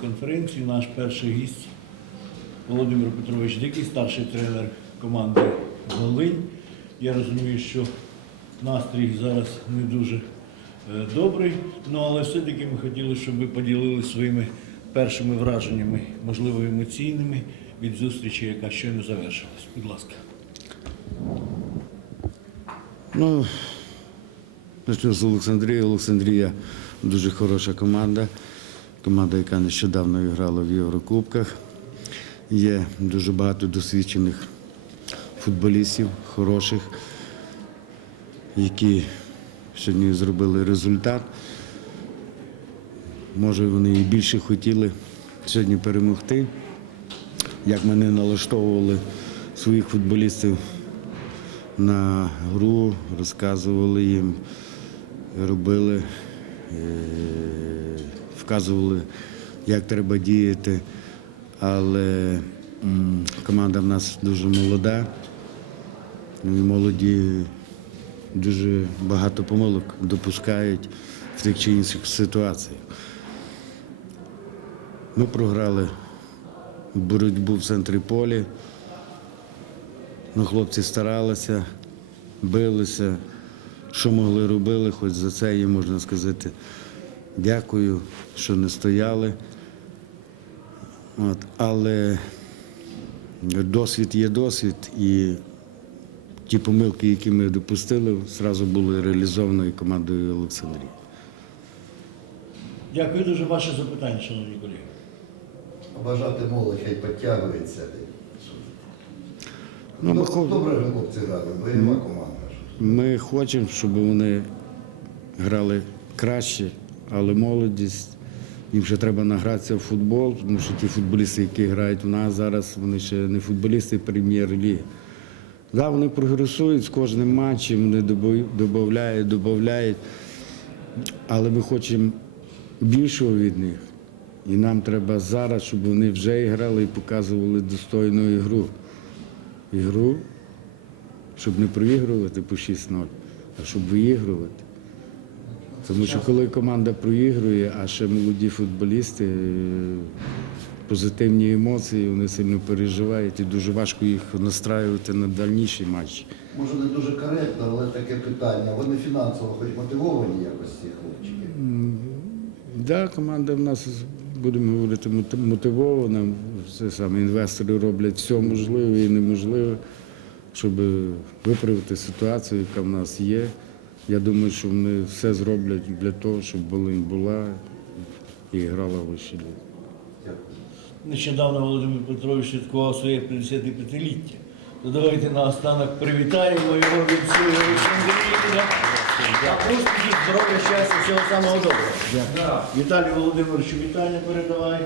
Конференції наш перший гість Володимир Петрович Дикий, старший тренер команди Волинь. Я розумію, що настрій зараз не дуже е, добрий, ну але все-таки ми хотіли, щоб ви поділилися своїми першими враженнями, можливо, емоційними від зустрічі, яка щойно завершилась. Будь ласка. Ну, почну з Олександрії. Олександрія дуже хороша команда. Команда, яка нещодавно грала в Єврокубках. Є дуже багато досвідчених футболістів, хороших, які сьогодні зробили результат. Може, вони і більше хотіли сьогодні перемогти. Як мене налаштовували своїх футболістів на гру, розказували їм, робили, вказували, як треба діяти. Але команда в нас дуже молода. Ну, молоді дуже багато помилок допускають в тих чи інших ситуаціях. Ми програли боротьбу в центрі полі. Ну, хлопці старалися, билися, що могли робили, хоч за це їм можна сказати дякую, що не стояли. От, але досвід є досвід, і ті помилки, які ми допустили, одразу були реалізовані командою Олександрії. Дякую дуже ваше запитання, шановні колеги. Бажати молодь хай підтягується. Ну, ми, Добре хлопці грали, бойова команда. Ми хочемо, щоб вони грали краще, але молодість. Їм ще треба награтися в футбол, тому що ті футболісти, які грають в нас зараз, вони ще не футболісти прем'єр-ліги. Да, вони прогресують з кожним матчем, вони додають, додають, але ми хочемо більшого від них. І нам треба зараз, щоб вони вже грали і показували достойну ігру. Ігру, щоб не проігрувати по 6-0, а щоб виігрувати. Тому що коли команда проігрує, а ще молоді футболісти, е, позитивні емоції, вони сильно переживають і дуже важко їх настраювати на дальніші матчі. Може не дуже коректно, але таке питання. Вони фінансово хоч мотивовані якось ці хлопчики. Так, да, команда в нас, будемо говорити, мот- мотивована. Все саме інвестори роблять все можливе і неможливе, щоб виправити ситуацію, яка в нас є. Я думаю, що вони все зроблять для того, щоб Волинь була і грала в вищій Нещодавно Володимир Петрович святкував своє 55-ліття. То давайте наостанок привітаємо його від всієї Олександрії. А успіхів, здоров'я, щастя, всього самого доброго. Віталію Володимировичу вітання передавай.